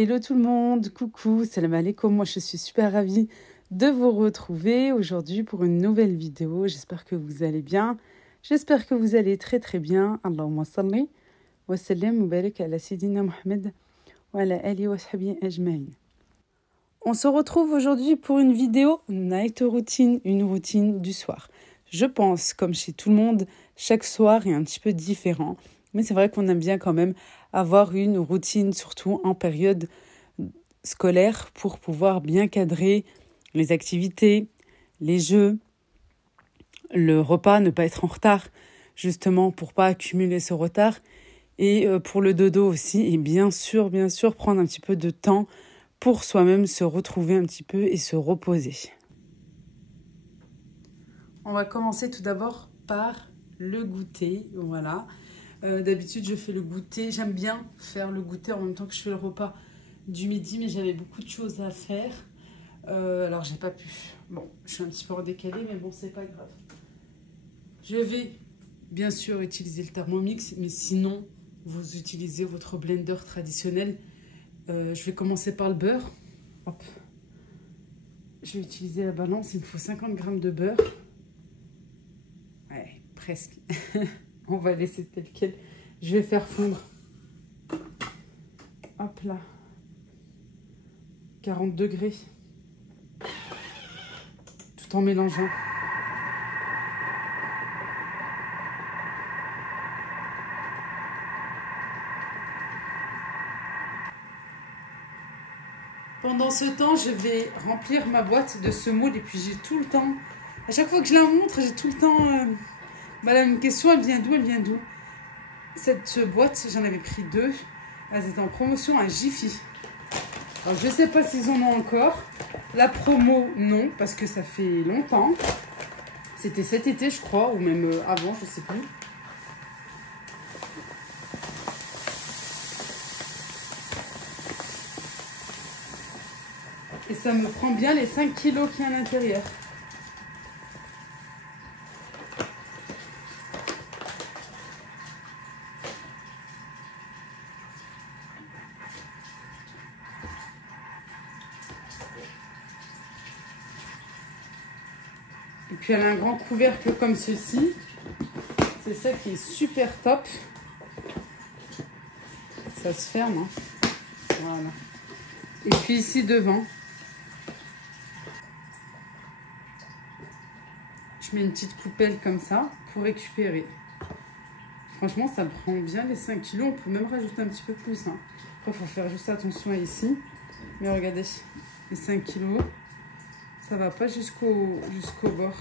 Hello tout le monde, coucou, salam alaikum, moi je suis super ravie de vous retrouver aujourd'hui pour une nouvelle vidéo. J'espère que vous allez bien, j'espère que vous allez très très bien. Allahumma salli wa sallim wa barik ala Sayyidina Muhammad wa ala alihi wa sahbihi ajma'in. On se retrouve aujourd'hui pour une vidéo night routine, une routine du soir. Je pense, comme chez tout le monde, chaque soir est un petit peu différent. Mais c'est vrai qu'on aime bien quand même avoir une routine, surtout en période scolaire, pour pouvoir bien cadrer les activités, les jeux, le repas, ne pas être en retard, justement pour pas accumuler ce retard. Et pour le dodo aussi, et bien sûr, prendre un petit peu de temps pour soi-même se retrouver un petit peu et se reposer. On va commencer tout d'abord par le goûter, voilà. D'habitude, je fais le goûter. J'aime bien faire le goûter en même temps que je fais le repas du midi, mais j'avais beaucoup de choses à faire. Alors, j'ai pas pu. Bon, je suis un petit peu en décalé, mais bon, c'est pas grave. Je vais bien sûr utiliser le Thermomix, mais sinon, vous utilisez votre blender traditionnel. Je vais commencer par le beurre. Hop. Je vais utiliser la balance. Il me faut 50 g de beurre. Ouais, presque. On va laisser tel quel. Je vais faire fondre. Hop là. 40 degrés. Tout en mélangeant. Pendant ce temps, je vais remplir ma boîte de semoule. Et puis j'ai tout le temps... À chaque fois que je la montre, j'ai tout le temps... Madame, une question, elle vient d'où? Elle vient d'où? Cette boîte, j'en avais pris 2. Elles étaient en promotion à Jiffy. Alors, je ne sais pas s'ils en ont encore. La promo, non, parce que ça fait longtemps. C'était cet été, je crois, ou même avant, je ne sais plus. Et ça me prend bien les 5 kilos qu'il y a à l'intérieur. Et puis elle a un grand couvercle comme ceci. C'est ça qui est super top. Ça se ferme. Hein. Voilà. Et puis ici devant, je mets une petite coupelle comme ça pour récupérer. Franchement, ça prend bien les 5 kilos. On peut même rajouter un petit peu plus. Hein. Après, il faut faire juste attention ici. Mais regardez, les 5 kilos, ça va pas jusqu'au bord.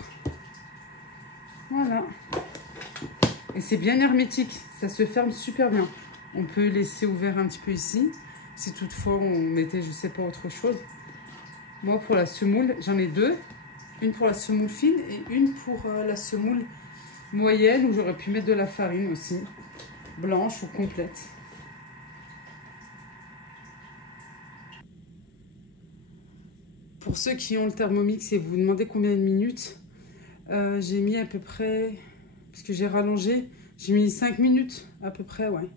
Voilà. Et c'est bien hermétique. Ça se ferme super bien. On peut laisser ouvert un petit peu ici. Si toutefois on mettait, je sais pas, autre chose. Moi, pour la semoule, j'en ai 2. Une pour la semoule fine et une pour la semoule moyenne, où j'aurais pu mettre de la farine aussi, blanche ou complète. Pour ceux qui ont le Thermomix et vous vous demandez combien de minutes, j'ai mis à peu près, parce que j'ai rallongé, j'ai mis 5 minutes à peu près, ouais.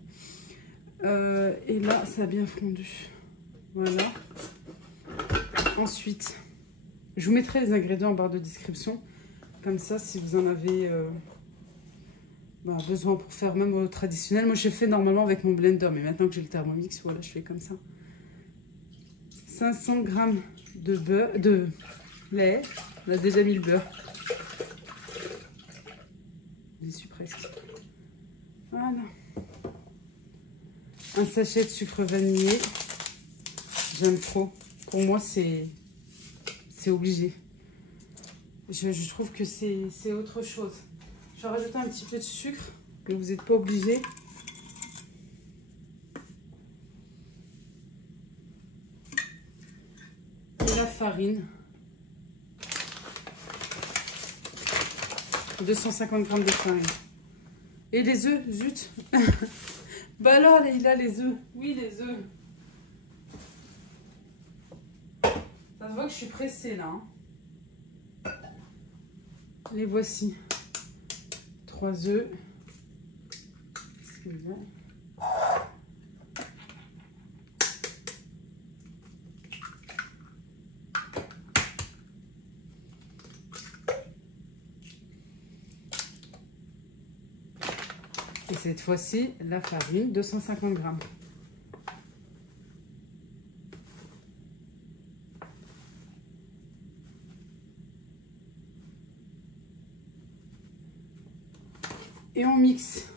Et là, ça a bien fondu. Voilà. Ensuite, je vous mettrai les ingrédients en barre de description. Comme ça, si vous en avez besoin pour faire même au traditionnel. Moi, je fais normalement avec mon blender. Mais maintenant que j'ai le Thermomix, voilà, je fais comme ça. 500 g de beurre, de lait. On a déjà mis le beurre. J'y suis presque. Voilà. Un sachet de sucre vanillé. J'aime trop. Pour moi, c'est obligé. Je trouve que c'est autre chose. Je vais rajouter un petit peu de sucre, mais vous n'êtes pas obligé. Et la farine. 250 g de farine. Et les œufs, zut. Bah alors, il a les œufs. Oui, les œufs. Ça se voit que je suis pressée là. Hein. Les voici. 3 œufs. Et cette fois-ci, la farine, 250 grammes. Et on mixe.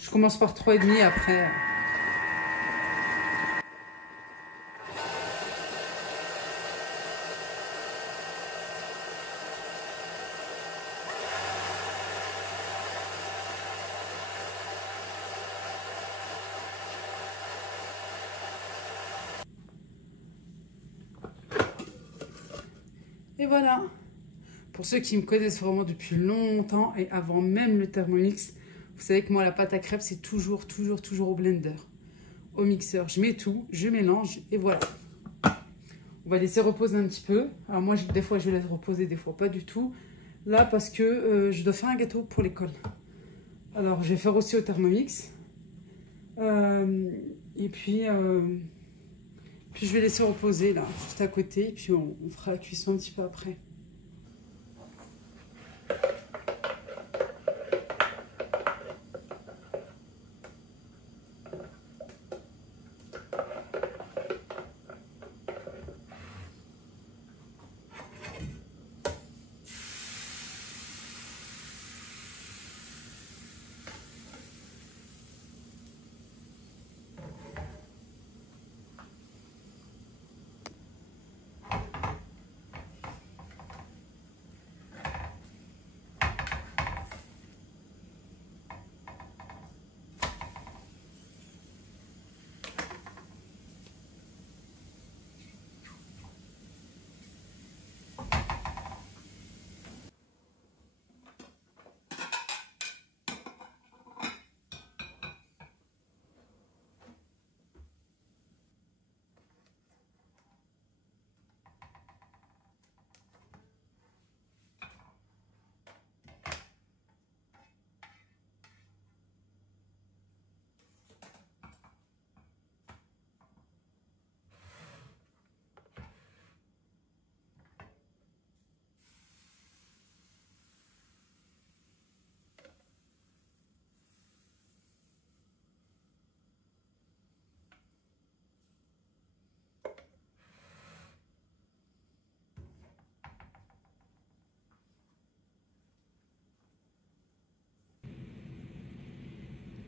Je commence par 3,5 après. Et voilà. Pour ceux qui me connaissent vraiment depuis longtemps et avant même le Thermomix, vous savez que moi, la pâte à crêpes, c'est toujours au blender, au mixeur. Je mets tout, je mélange et voilà. On va laisser reposer un petit peu. Alors moi, des fois, je laisse reposer, des fois pas du tout. Là, parce que je dois faire un gâteau pour l'école. Alors, je vais faire aussi au Thermomix. Et puis je vais laisser reposer là, juste à côté. Et puis on fera la cuisson un petit peu après.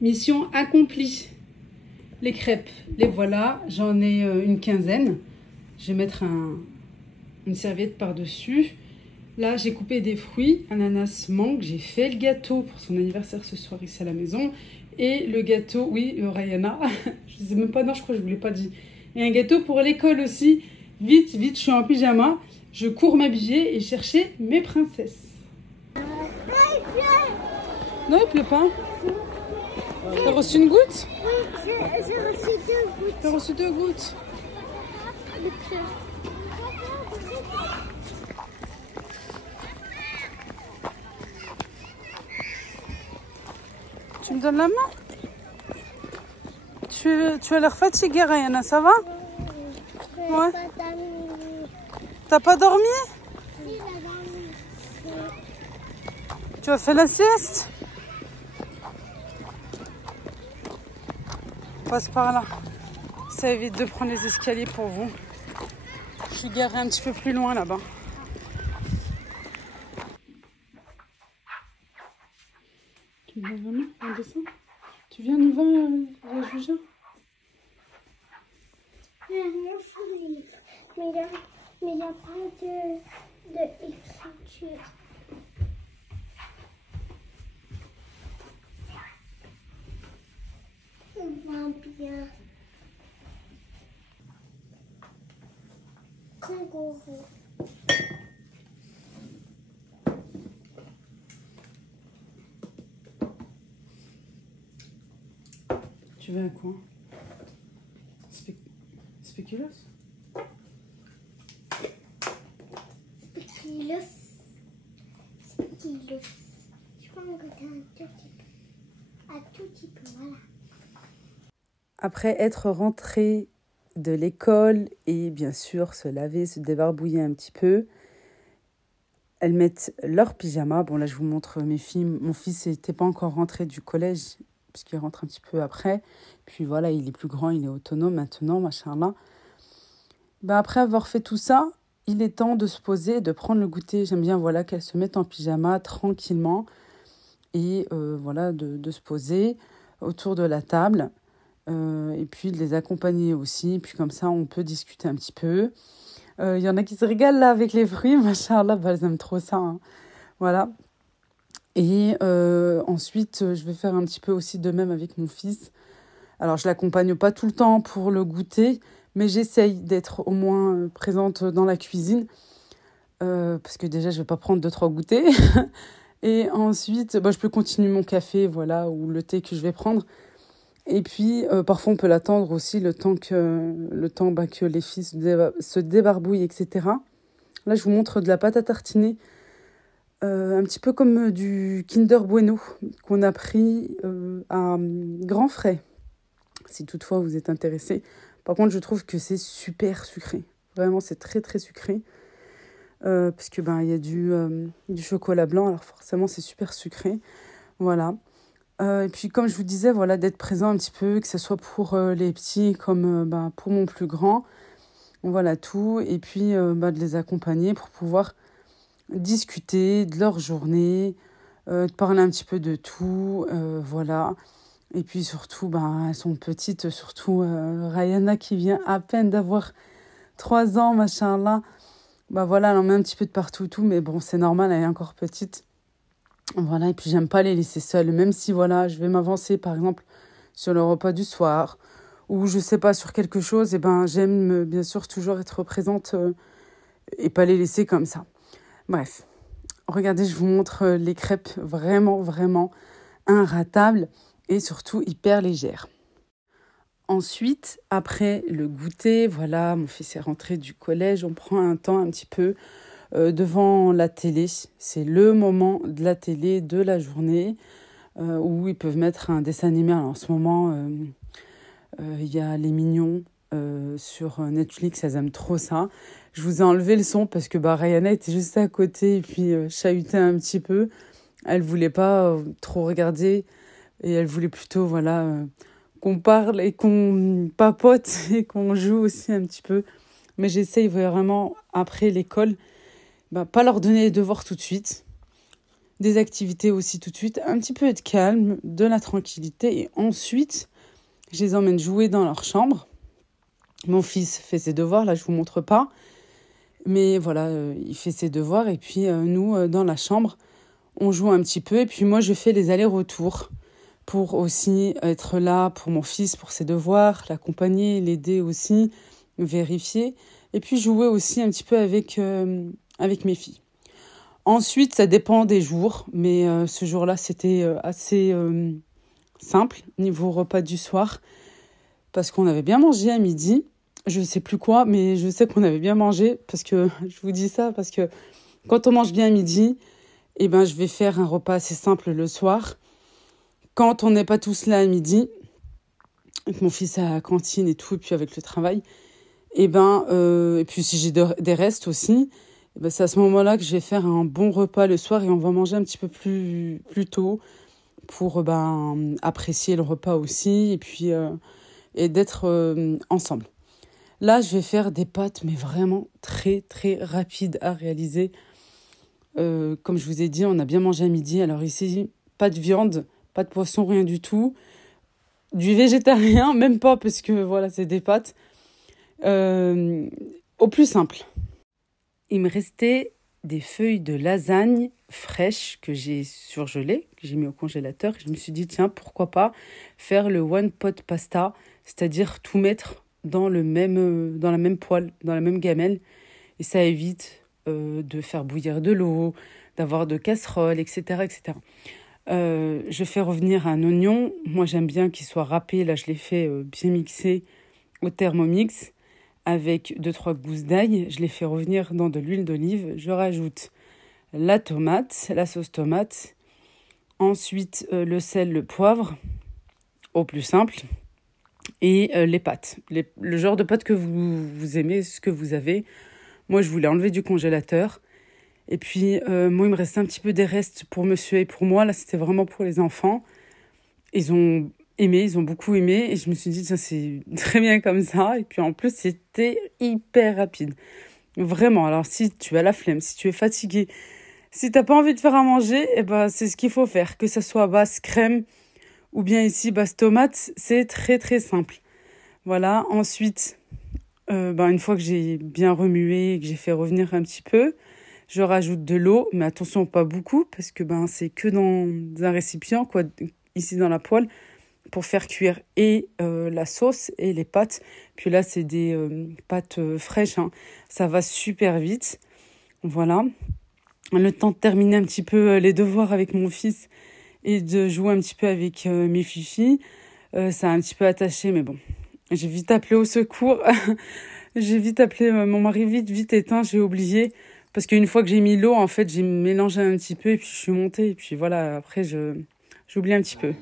Mission accomplie. Les crêpes, les voilà. J'en ai une quinzaine. Je vais mettre une serviette par-dessus. Là, j'ai coupé des fruits, ananas, mangue. J'ai fait le gâteau pour son anniversaire ce soir ici à la maison. Et le gâteau, oui, Rayana. Je sais même pas, non, je crois que je ne vous l'ai pas dit. Et un gâteau pour l'école aussi. Vite, vite, je suis en pyjama. Je cours m'habiller et chercher mes princesses. Non, il pleut pas. T'as reçu une goutte? Oui, j'ai reçu 2 gouttes. T'as reçu 2 gouttes. Tu me donnes la main? Tu as l'air fatiguée, Rayana, ça va? Ouais. T'as pas dormi? Tu as fait la sieste? On passe par là. Ça évite de prendre les escaliers pour vous. Je suis garée un petit peu plus loin là-bas. Tu me donnes la main? On descend? Tu viens, on y va, la Juja? Mais il n'y a pas d'écriture. On va bien. Kangourou. Tu veux un quoi? Spéculoos? Spéculoos. Spéculoos. Je peux me goûter un tout petit peu. Un tout petit peu, voilà. Après être rentrée de l'école et bien sûr se laver, se débarbouiller un petit peu. Elles mettent leur pyjama. Bon là je vous montre mes filles. Mon fils n'était pas encore rentré du collège puisqu'il rentre un petit peu après. Puis voilà, il est plus grand, il est autonome maintenant, machallah. Après avoir fait tout ça, il est temps de se poser, de prendre le goûter. J'aime bien voilà, qu'elles se mettent en pyjama tranquillement et voilà, de se poser autour de la table et puis de les accompagner aussi. Puis comme ça, on peut discuter un petit peu. Y en a qui se régalent là avec les fruits, machallah, elles aiment trop ça. Hein. Voilà. Et ensuite, je vais faire un petit peu aussi de même avec mon fils. Alors, je ne l'accompagne pas tout le temps pour le goûter, mais j'essaye d'être au moins présente dans la cuisine. Parce que déjà, je ne vais pas prendre 2-3 goûters. Et ensuite, je peux continuer mon café, voilà, ou le thé que je vais prendre. Et puis, parfois, on peut l'attendre aussi le temps que les filles se débarbouillent, etc. Là, je vous montre de la pâte à tartiner, un petit peu comme du Kinder Bueno qu'on a pris à grands frais, si toutefois vous êtes intéressé. Par contre, je trouve que c'est super sucré. Vraiment, c'est très, très sucré. Puisque il y a du chocolat blanc, alors forcément, c'est super sucré. Voilà. Et puis, comme je vous disais, voilà, d'être présent un petit peu, que ce soit pour les petits comme pour mon plus grand. Voilà, tout. Et puis, de les accompagner pour pouvoir discuter de leur journée, de parler un petit peu de tout. Voilà. Et puis, surtout, elles sont petites. Surtout, Rayana qui vient à peine d'avoir 3 ans, machallah. Voilà, elle en met un petit peu de partout, tout. Mais bon, c'est normal, elle est encore petite. Voilà, et puis j'aime pas les laisser seules, même si voilà, je vais m'avancer par exemple sur le repas du soir ou je sais pas sur quelque chose, et j'aime bien sûr toujours être présente et pas les laisser comme ça. Bref, regardez, je vous montre les crêpes vraiment, vraiment inratables et surtout hyper légères. Ensuite, après le goûter, voilà, mon fils est rentré du collège, on prend un temps un petit peu devant la télé. C'est le moment de la télé de la journée où ils peuvent mettre un dessin animé. Alors, en ce moment, y a Les Mignons sur Netflix, elles aiment trop ça. Je vous ai enlevé le son parce que Rayana était juste à côté et puis chahutait un petit peu. Elle voulait pas trop regarder et elle voulait plutôt qu'on parle et qu'on papote et qu'on joue aussi un petit peu. Mais j'essaye vraiment, après l'école, pas leur donner les devoirs tout de suite, des activités aussi tout de suite, un petit peu de calme, de la tranquillité. Et ensuite, je les emmène jouer dans leur chambre. Mon fils fait ses devoirs, là je ne vous montre pas. Mais voilà, il fait ses devoirs et puis nous, dans la chambre, on joue un petit peu. Et puis moi, je fais les allers-retours pour aussi être là pour mon fils, pour ses devoirs, l'accompagner, l'aider aussi, vérifier. Et puis jouer aussi un petit peu avec mes filles. Ensuite, ça dépend des jours, mais ce jour-là, c'était assez simple niveau repas du soir, parce qu'on avait bien mangé à midi. Je ne sais plus quoi, mais je sais qu'on avait bien mangé, parce que je vous dis ça, parce que quand on mange bien à midi, je vais faire un repas assez simple le soir. Quand on n'est pas tous là à midi, avec mon fils à la cantine et tout, et puis avec le travail, et puis si j'ai des restes aussi, c'est à ce moment-là que je vais faire un bon repas le soir et on va manger un petit peu plus tôt pour apprécier le repas aussi et puis et d'être ensemble. Là, je vais faire des pâtes, mais vraiment très, très rapides à réaliser. Comme je vous ai dit, on a bien mangé à midi. Alors ici, pas de viande, pas de poisson, rien du tout. Du végétarien, même pas, parce que voilà, c'est des pâtes. Au plus simple. Il me restait des feuilles de lasagne fraîches que j'ai surgelées, que j'ai mis au congélateur. Je me suis dit, tiens, pourquoi pas faire le one pot pasta, c'est-à-dire tout mettre dans la même poêle, dans la même gamelle. Et ça évite de faire bouillir de l'eau, d'avoir de casseroles, etc. etc. Je fais revenir un oignon. Moi, j'aime bien qu'il soit râpé. Là, je l'ai fait bien mixé au Thermomix. Avec 2-3 gousses d'ail, je les fais revenir dans de l'huile d'olive. Je rajoute la tomate, la sauce tomate. Ensuite, le sel, le poivre, au plus simple. et les pâtes. Le genre de pâtes que vous aimez, ce que vous avez. Moi, je voulais enlever du congélateur. Et puis, moi, il me restait un petit peu des restes pour monsieur et pour moi. Là, c'était vraiment pour les enfants. Ils ont aimé, ils ont beaucoup aimé. Et je me suis dit, ça, c'est très bien comme ça. Et puis, en plus, c'était hyper rapide. Vraiment. Alors, si tu as la flemme, si tu es fatigué, si tu n'as pas envie de faire à manger, eh ben, c'est ce qu'il faut faire. Que ce soit base crème ou bien ici, base tomate, c'est très, très simple. Voilà. Ensuite, une fois que j'ai bien remué et que j'ai fait revenir un petit peu, je rajoute de l'eau, mais attention, pas beaucoup, parce que c'est que dans un récipient, quoi, ici dans la poêle, pour faire cuire et la sauce et les pâtes. Puis là, c'est des pâtes fraîches, hein. Ça va super vite. Voilà. Le temps de terminer un petit peu les devoirs avec mon fils et de jouer un petit peu avec mes fifis. Ça a un petit peu attaché, mais bon. J'ai vite appelé au secours. J'ai vite appelé mon mari, vite éteint, j'ai oublié. Parce qu'une fois que j'ai mis l'eau, en fait, j'ai mélangé un petit peu et puis je suis montée. Et puis voilà, après, j'oublie un petit peu.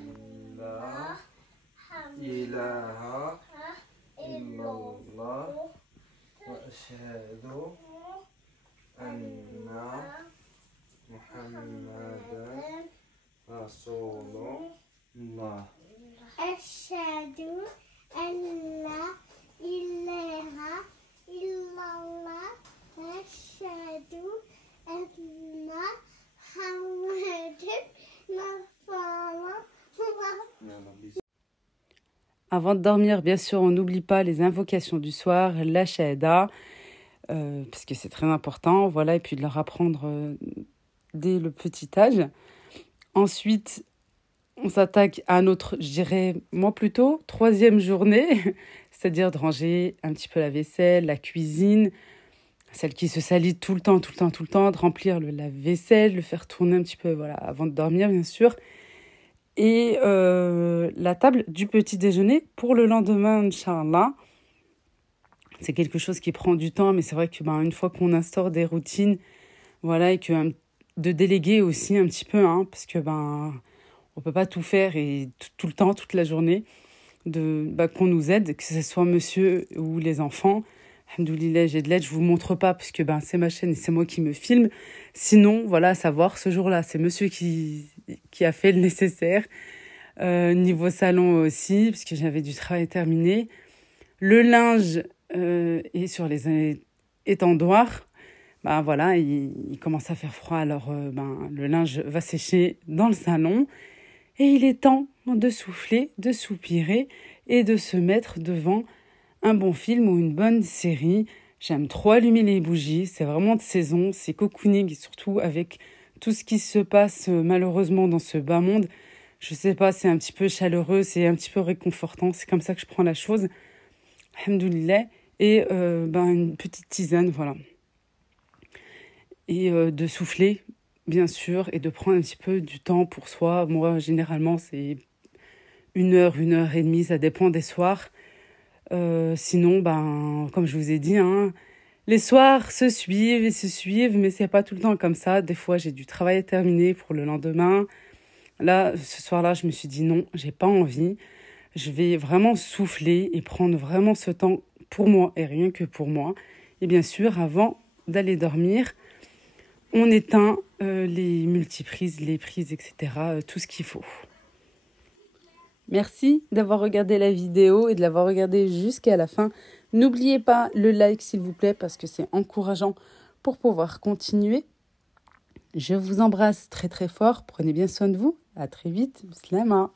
أشهد أن لا إله إلا الله أشهد أن محمدا رسول الله. Avant de dormir, bien sûr, on n'oublie pas les invocations du soir, la shahada, parce que c'est très important, voilà, et puis de leur apprendre dès le petit âge. Ensuite, on s'attaque à notre, je dirais, moi plutôt, 3e journée, c'est-à-dire de ranger un petit peu la vaisselle, la cuisine, celle qui se salit tout le temps, de remplir le lave-vaisselle, le faire tourner un petit peu, voilà, avant de dormir, bien sûr. Et la table du petit déjeuner pour le lendemain, Inch'Allah. C'est quelque chose qui prend du temps, mais c'est vrai que une fois qu'on instaure des routines, voilà, et que de déléguer aussi un petit peu, hein, parce que on peut pas tout faire et tout le temps, toute la journée, qu'on nous aide, que ce soit monsieur ou les enfants. Alhamdoulilah, j'ai de l'aide, je vous montre pas parce que c'est ma chaîne et c'est moi qui me filme. Sinon, voilà, à savoir, ce jour-là, c'est monsieur qui a fait le nécessaire. Niveau salon aussi, parce que j'avais du travail terminé. Le linge est sur les étendoirs. Voilà, il commence à faire froid, alors le linge va sécher dans le salon. Et il est temps de souffler, de soupirer et de se mettre devant un bon film ou une bonne série. J'aime trop allumer les bougies, c'est vraiment de saison, c'est cocooning, et surtout avec tout ce qui se passe malheureusement dans ce bas monde. Je sais pas, c'est un petit peu chaleureux, c'est un petit peu réconfortant, c'est comme ça que je prends la chose. Alhamdoulilah. Et une petite tisane, voilà. Et de souffler, bien sûr, et de prendre un petit peu du temps pour soi. Moi, généralement, c'est 1 heure et demie, ça dépend des soirs. Sinon, comme je vous ai dit, hein, les soirs se suivent, mais c'est pas tout le temps comme ça. Des fois, j'ai du travail à terminer pour le lendemain. Là, ce soir-là, je me suis dit non, j'ai pas envie. Je vais vraiment souffler et prendre vraiment ce temps pour moi et rien que pour moi. Et bien sûr, avant d'aller dormir, on éteint les multiprises, les prises, etc., tout ce qu'il faut. Merci d'avoir regardé la vidéo et de l'avoir regardée jusqu'à la fin. N'oubliez pas le like, s'il vous plaît, parce que c'est encourageant pour pouvoir continuer. Je vous embrasse très très fort. Prenez bien soin de vous. À très vite. Slama.